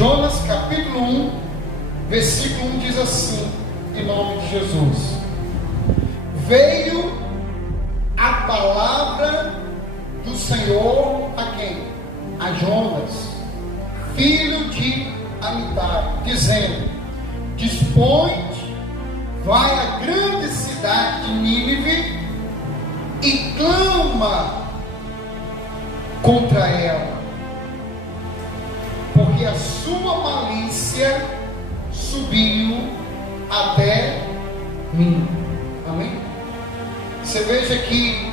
Jonas capítulo 1, versículo 1 diz assim, em nome de Jesus: veio a palavra do Senhor a quem? A Jonas, filho de Amitai, dizendo: dispõe-te, vai à grande cidade de Nínive e clama contra ela, porque a sua malícia subiu até mim. Amém? Você veja que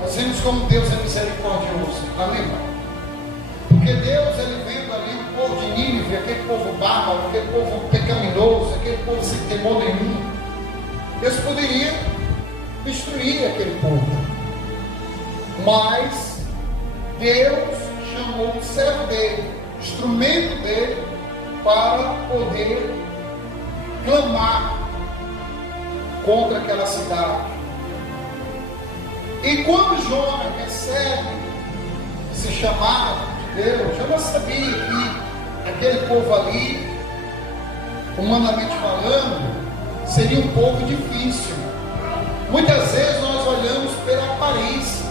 nós vemos como Deus é misericordioso. Amém, irmão? Porque Deus, ele vendo ali o povo de Nínive, aquele povo bárbaro, aquele povo pecaminoso, aquele povo sem temor nenhum, Deus poderia destruir aquele povo, mas Deus chamou o servo dele, instrumento dele, para poder clamar contra aquela cidade. E quando Jonas recebe esse chamado de Deus, Jonas sabia que aquele povo ali, humanamente falando, seria um povo difícil. Muitas vezes nós olhamos pela aparência.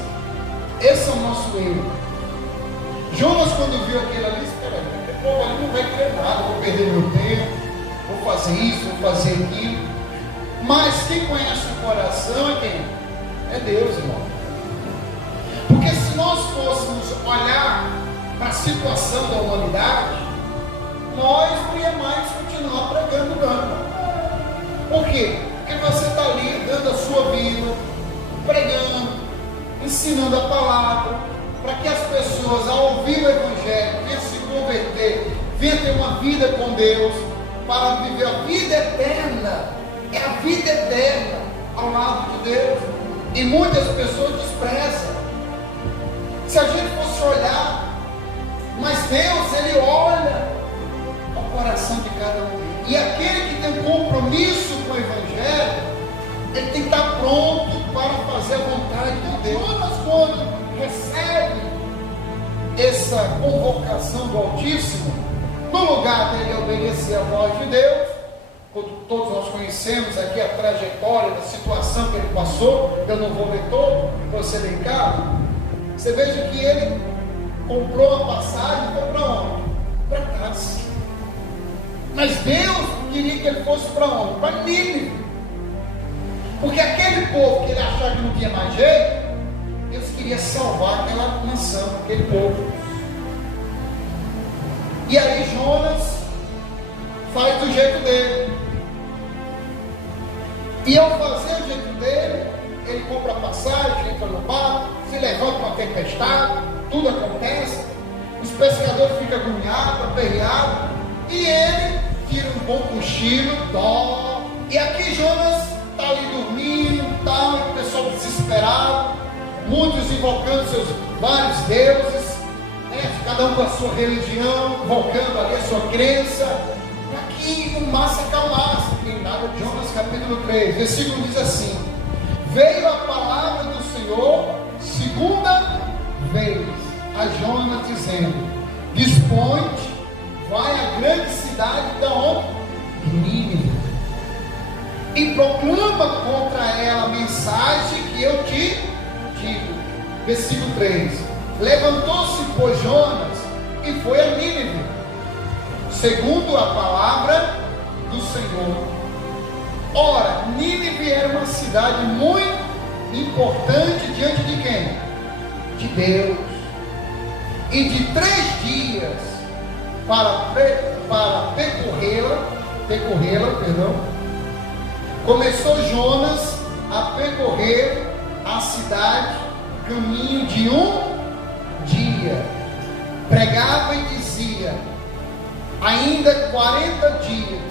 Esse é o nosso erro. Jonas, quando viu aquilo ali, espera aí, aquele povo ali não vai querer nada, vou perder meu tempo, vou fazer isso, vou fazer aquilo. Mas quem conhece o coração é quem? É Deus, irmão. Porque se nós fôssemos olhar para a situação da humanidade, nós não ia mais continuar pregando nada. Por quê? Porque você está ali dando a sua vida, pregando, ensinando a palavra, para que as pessoas, ao ouvir o Evangelho, venham se converter, venham ter uma vida com Deus, para viver a vida eterna. É a vida eterna ao lado de Deus. E muitas pessoas desprezam. Se a gente fosse olhar, mas Deus, ele olha ao coração de cada um. E aquele que tem compromisso com o Evangelho, ele tem que estar pronto para fazer a vontade de Deus. Mas quando recebe essa convocação do Altíssimo, no lugar dele obedecer a voz de Deus, quando todos nós conhecemos aqui a trajetória da situação que ele passou, eu não vou ler todo, para você ler em casa, você veja que ele comprou a passagem e foi para onde? Para casa. Mas Deus queria que ele fosse para onde? Para Nínive. Porque aquele povo que ele achava que não tinha mais jeito, Deus queria salvar aquela nação, aquele povo. E aí Jonas faz do jeito dele. E ao fazer o jeito dele, ele compra a passagem, entra no barco, se levanta uma tempestade, tudo acontece, os pescadores ficam agoniados, aperreados, e ele tira um bom cochilo, dó. E aqui Jonas está ali dormindo, tal, e o pessoal desesperado, muitos invocando seus vários deuses, né? Cada um com a sua religião, invocando ali a sua crença, para que o mar se acalmasse. Tem nada de Jonas capítulo 3, versículo diz assim: veio a palavra do Senhor segunda vez a Jonas, dizendo: dispõe-te, vai à grande cidade da onde? De Nínive, e proclama contra ela a mensagem que eu te digo. Versículo 3: levantou-se, pois, Jonas e foi a Nínive, segundo a palavra do Senhor. Ora, Nínive era uma cidade muito importante diante de quem? De Deus. E de 3 dias para percorrê-la, começou Jonas a percorrer a cidade, caminho de 1 dia. Pregava e dizia: ainda 40 dias,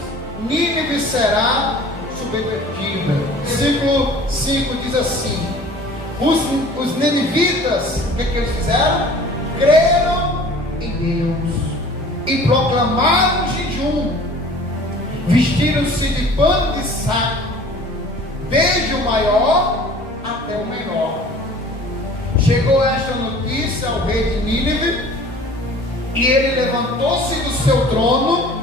Nínive será subvertida. Versículo 5 diz assim: os ninivitas, o que eles fizeram? Creram em Deus e proclamaram jejum, vestiram-se de pano de saco, desde o maior até o menor. Chegou esta notícia ao rei de Nínive, E ele levantou-se do seu trono,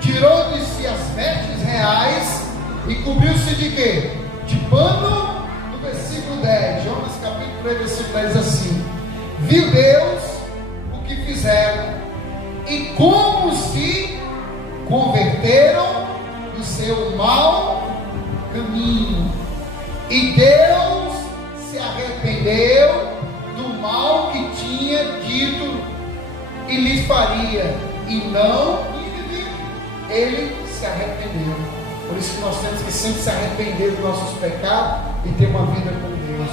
tirou de si as vestes reais e cobriu-se de quê? De pano. No versículo 10, Jonas capítulo 3, versículo 10 assim: viu Deus o que fizeram e como se converteram do seu mau caminho. E Deus se arrependeu do mal que tinha dito e lhes faria, e não ele se arrependeu. Por isso que nós temos que sempre se arrepender dos nossos pecados e ter uma vida com Deus.